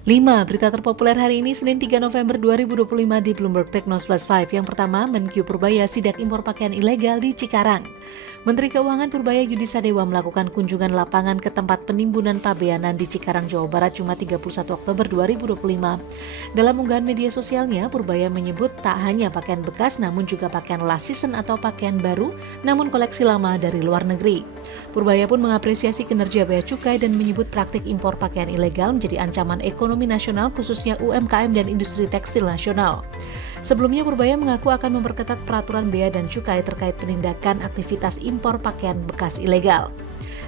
5 berita terpopuler hari ini Senin 3 November 2025 di Bloomberg Tech News Plus 5. Yang pertama, Menkyu Purbaya sidak impor pakaian ilegal di Cikarang. Menteri Keuangan Purbaya Yudi Sadewa melakukan kunjungan lapangan ke tempat penimbunan pabeanan di Cikarang, Jawa Barat, Jumat 31 Oktober 2025. Dalam unggahan media sosialnya, Purbaya menyebut tak hanya pakaian bekas namun juga pakaian last season atau pakaian baru namun koleksi lama dari luar negeri. Purbaya pun mengapresiasi kinerja Bea Cukai dan menyebut praktik impor pakaian ilegal menjadi ancaman ekonomi nasional khususnya UMKM dan industri tekstil nasional. Sebelumnya Purbaya mengaku akan memperketat peraturan bea dan cukai terkait penindakan aktivitas impor pakaian bekas ilegal.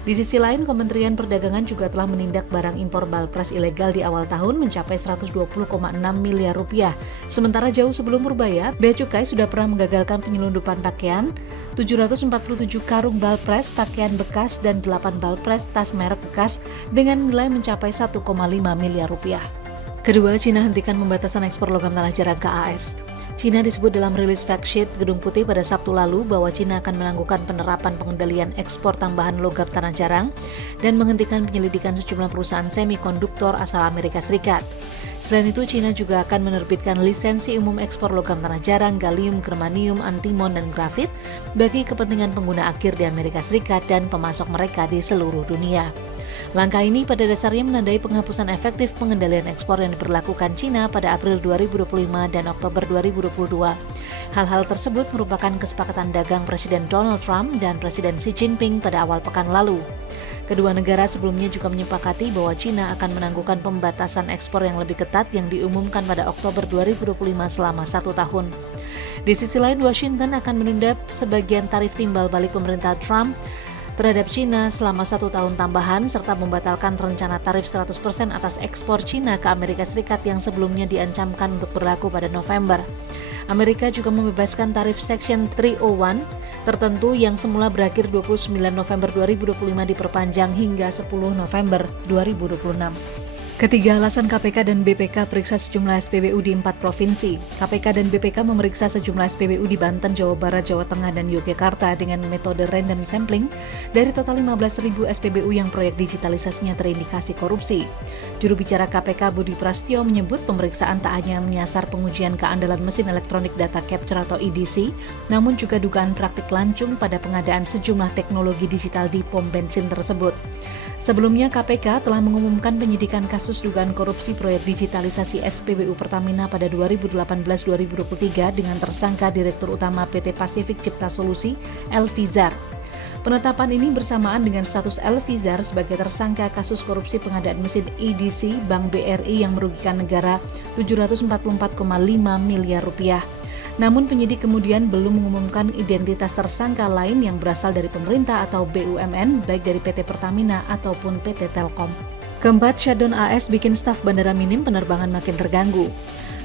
Di sisi lain, Kementerian Perdagangan juga telah menindak barang impor balpres ilegal di awal tahun mencapai 120,6 miliar rupiah. Sementara jauh sebelum Purbaya, Bea Cukai sudah pernah menggagalkan penyelundupan pakaian, 747 karung balpres pakaian bekas dan 8 balpres tas merek bekas dengan nilai mencapai 1,5 miliar rupiah. Kedua, Cina hentikan pembatasan ekspor logam tanah jarang ke AS. Cina disebut dalam rilis fact sheet Gedung Putih pada Sabtu lalu bahwa Cina akan menangguhkan penerapan pengendalian ekspor tambahan logam tanah jarang dan menghentikan penyelidikan sejumlah perusahaan semikonduktor asal Amerika Serikat. Selain itu, Cina juga akan menerbitkan lisensi umum ekspor logam tanah jarang, gallium, germanium, antimon, dan grafit bagi kepentingan pengguna akhir di Amerika Serikat dan pemasok mereka di seluruh dunia. Langkah ini pada dasarnya menandai penghapusan efektif pengendalian ekspor yang diberlakukan Cina pada April 2025 dan Oktober 2022. Hal-hal tersebut merupakan kesepakatan dagang Presiden Donald Trump dan Presiden Xi Jinping pada awal pekan lalu. Kedua negara sebelumnya juga menyepakati bahwa Cina akan menangguhkan pembatasan ekspor yang lebih ketat yang diumumkan pada Oktober 2025 selama 1 tahun. Di sisi lain, Washington akan menunda sebagian tarif timbal balik pemerintah Trump terhadap Cina selama 1 tahun tambahan serta membatalkan rencana tarif 100% atas ekspor Cina ke Amerika Serikat yang sebelumnya diancamkan untuk berlaku pada November. Amerika juga membebaskan tarif Section 301 tertentu yang semula berakhir 29 November 2025 diperpanjang hingga 10 November 2026. Ketiga, alasan KPK dan BPK periksa sejumlah SPBU di 4 provinsi. KPK dan BPK memeriksa sejumlah SPBU di Banten, Jawa Barat, Jawa Tengah, dan Yogyakarta dengan metode random sampling dari total 15.000 SPBU yang proyek digitalisasinya terindikasi korupsi. Juru bicara KPK Budi Prastyo menyebut pemeriksaan tak hanya menyasar pengujian keandalan mesin elektronik data capture atau EDC, namun juga dugaan praktik lancung pada pengadaan sejumlah teknologi digital di pom bensin tersebut. Sebelumnya, KPK telah mengumumkan penyidikan kasus dugaan korupsi proyek digitalisasi SPBU Pertamina pada 2018-2023 dengan tersangka Direktur Utama PT Pasifik Cipta Solusi, Elvizar. Penetapan ini bersamaan dengan status Elvizar sebagai tersangka kasus korupsi pengadaan mesin EDC Bank BRI yang merugikan negara 744,5 miliar rupiah. Namun penyidik kemudian belum mengumumkan identitas tersangka lain yang berasal dari pemerintah atau BUMN, baik dari PT Pertamina ataupun PT Telkom. Keempat, shutdown AS bikin staf bandara minim, penerbangan makin terganggu.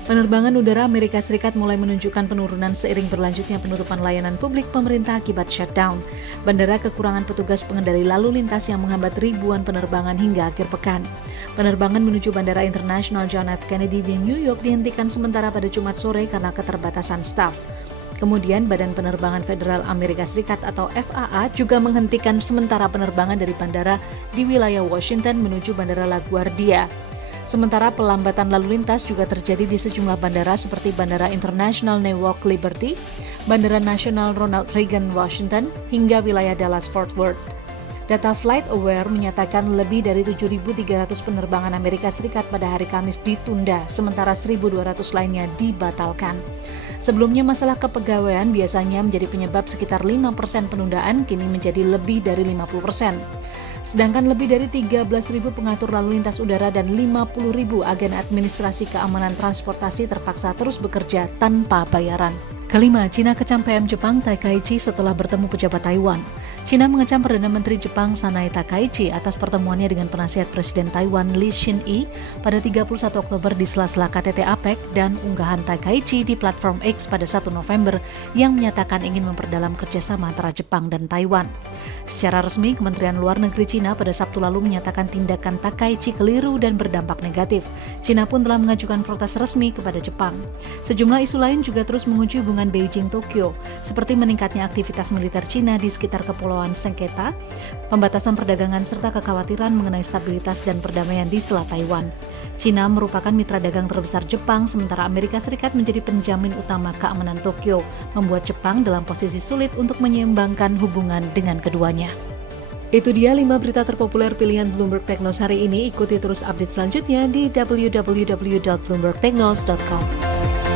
Penerbangan udara Amerika Serikat mulai menunjukkan penurunan seiring berlanjutnya penutupan layanan publik pemerintah akibat shutdown. Bandara kekurangan petugas pengendali lalu lintas yang menghambat ribuan penerbangan hingga akhir pekan. Penerbangan menuju Bandara Internasional John F. Kennedy di New York dihentikan sementara pada Jumat sore karena keterbatasan staf. Kemudian Badan Penerbangan Federal Amerika Serikat atau FAA juga menghentikan sementara penerbangan dari bandara di wilayah Washington menuju Bandara LaGuardia. Sementara pelambatan lalu lintas juga terjadi di sejumlah bandara seperti Bandara Internasional Newark Liberty, Bandara Nasional Ronald Reagan Washington, hingga wilayah Dallas-Fort Worth. Data FlightAware menyatakan lebih dari 7.300 penerbangan Amerika Serikat pada hari Kamis ditunda, sementara 1.200 lainnya dibatalkan. Sebelumnya masalah kepegawaian biasanya menjadi penyebab sekitar 5% penundaan, kini menjadi lebih dari 50%. Sedangkan lebih dari 13.000 pengatur lalu lintas udara dan 50.000 agen administrasi keamanan transportasi terpaksa terus bekerja tanpa bayaran. Kelima, Cina kecam PM Jepang Takaichi setelah bertemu pejabat Taiwan. Cina mengecam Perdana Menteri Jepang Sanae Takaichi atas pertemuannya dengan penasihat Presiden Taiwan Lee Shin-yi pada 31 Oktober di sela-sela KTT APEC dan unggahan Takaichi di platform X pada 1 November yang menyatakan ingin memperdalam kerjasama antara Jepang dan Taiwan. Secara resmi, Kementerian Luar Negeri Cina pada Sabtu lalu menyatakan tindakan Takaichi keliru dan berdampak negatif. Cina pun telah mengajukan protes resmi kepada Jepang. Sejumlah isu lain juga terus menguji hubungan hubungan Beijing-Tokyo, seperti meningkatnya aktivitas militer Cina di sekitar Kepulauan Sengketa, pembatasan perdagangan serta kekhawatiran mengenai stabilitas dan perdamaian di Selat Taiwan. Cina merupakan mitra dagang terbesar Jepang, sementara Amerika Serikat menjadi penjamin utama keamanan Tokyo, membuat Jepang dalam posisi sulit untuk menyeimbangkan hubungan dengan keduanya. Itu dia 5 berita terpopuler pilihan Bloomberg Technos hari ini. Ikuti terus update selanjutnya di www.bloombergtechnos.com.